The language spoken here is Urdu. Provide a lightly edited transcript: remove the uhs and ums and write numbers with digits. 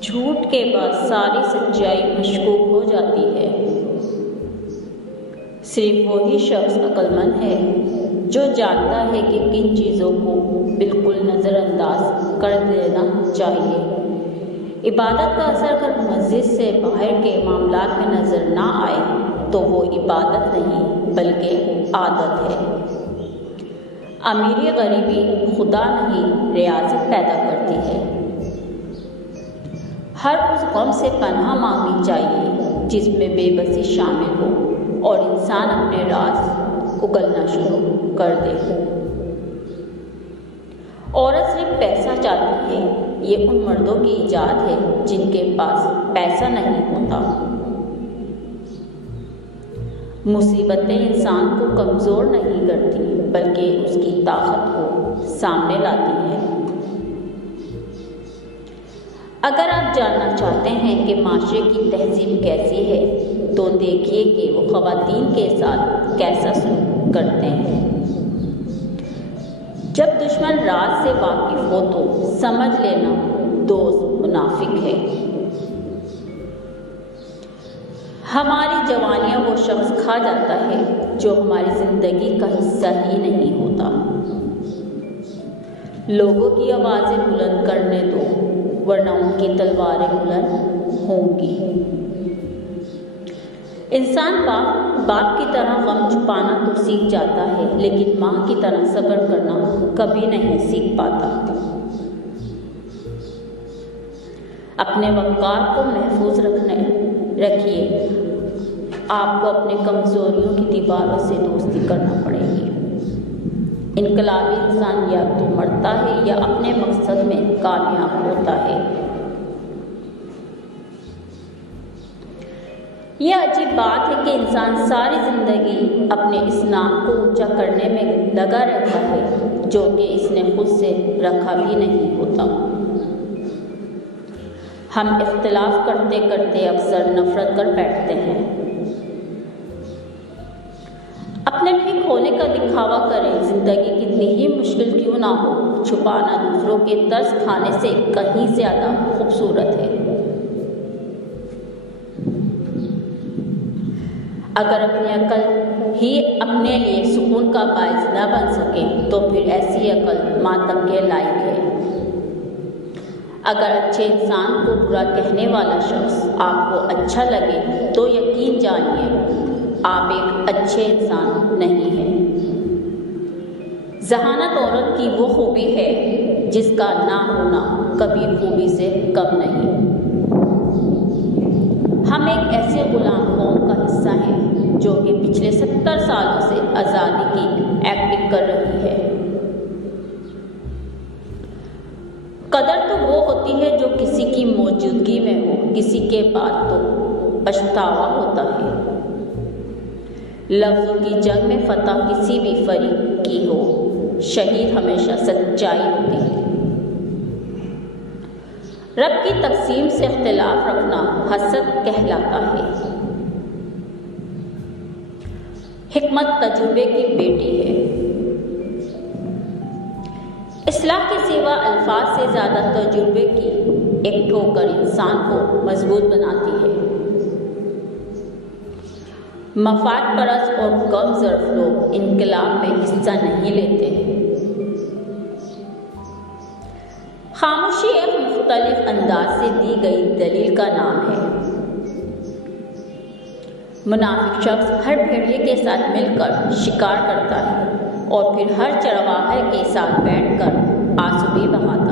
جھوٹ کے بعد ساری سچائی مشکوک ہو جاتی ہے۔ صرف وہی شخص عقل مند ہے جو جانتا ہے کہ کن چیزوں کو بالکل نظر انداز کر دینا چاہیے۔ عبادت کا اثر اگر مسجد سے باہر کے معاملات میں نظر نہ آئے تو وہ عبادت نہیں بلکہ عادت ہے۔ امیری غریبی خدا نہیں ریاضت پیدا کرتی ہے۔ ہر اس غم سے پناہ مانگنی چاہیے جس میں بے بسی شامل ہو اور انسان اپنے راز اگلنا شروع کر دے۔ عورت صرف پیسہ چاہتی ہے، یہ ان مردوں کی ایجاد ہے جن کے پاس پیسہ نہیں ہوتا۔ مصیبتیں انسان کو کمزور نہیں کرتی بلکہ اس کی طاقت کو سامنے لاتی ہیں۔ اگر آپ جاننا چاہتے ہیں کہ معاشرے کی تہذیب کیسی ہے تو دیکھیے کہ وہ خواتین کے ساتھ کیسا سلوک کرتے ہیں۔ جب دشمن راز سے واقف ہو تو سمجھ لینا دوست منافق ہے۔ ہماری جوانیاں وہ شخص کھا جاتا ہے جو ہماری زندگی کا حصہ ہی نہیں ہوتا۔ لوگوں کی آوازیں بلند کرنے دو ورنہ ان کی تلواریں بلند ہوں گی۔ انسان باپ کی طرح غم چھپانا تو سیکھ جاتا ہے لیکن ماں کی طرح صبر کرنا کبھی نہیں سیکھ پاتا۔ اپنے وقار کو محفوظ رکھیے۔ آپ کو اپنے کمزوریوں کی دیواروں سے دوستی کرنا پڑے گی۔ انقلابی انسان یا تو مرتا ہے یا اپنے مقصد میں کامیاب ہوتا ہے۔ یہ عجیب بات ہے کہ انسان ساری زندگی اپنے اس نام کو اونچا کرنے میں لگا رہتا ہے جو کہ اس نے خود سے رکھا بھی نہیں ہوتا۔ ہم اختلاف کرتے کرتے اکثر نفرت کر بیٹھتے ہیں۔ اپنے ٹھیک ہونے کا دکھاوا کریں، زندگی کتنی ہی مشکل کیوں نہ ہو، چھپانا دوسروں کے ترس کھانے سے کہیں زیادہ خوبصورت ہے۔ اگر اپنی عقل ہی اپنے لیے سکون کا باعث نہ بن سکے تو پھر ایسی عقل ماتم کے لائق ہے۔ اگر اچھے انسان کو برا کہنے والا شخص آپ کو اچھا لگے تو یقین جانیے آپ ایک اچھے انسان نہیں ہیں۔ ذہانت عورت کی وہ خوبی ہے جس کا نہ ہونا کبھی خوبی سے کم نہیں۔ ہم ایک ایسے غلام قوم کا حصہ ہیں جو کہ پچھلے 70 سالوں سے آزادی کی ایکٹنگ کر رہی ہے۔ قدر تو وہ ہوتی ہے جو کسی کی موجودگی میں ہو، کسی کے بعد تو پچھتاوا ہوتا ہے۔ لفظوں کی جنگ میں فتح کسی بھی فریق کی ہو، شہید ہمیشہ سچائی ہوتی ہے۔ رب کی تقسیم سے اختلاف رکھنا حسد کہلاتا ہے۔ حکمت تجربے کی بیٹی ہے۔ اصلاح کے سوا الفاظ سے زیادہ تجربے کی ایک ٹھوکر انسان کو مضبوط بناتی ہے۔ مفاد پرست اور کم ظرف لوگ انقلاب میں حصہ نہیں لیتے۔ خاموشی ایک مختلف انداز سے دی گئی دلیل کا نام ہے۔ منافق شخص ہر بھیڑیے کے ساتھ مل کر شکار کرتا ہے اور پھر ہر چرواہے کے ساتھ بیٹھ کر آنسو بھی بہاتا ہے۔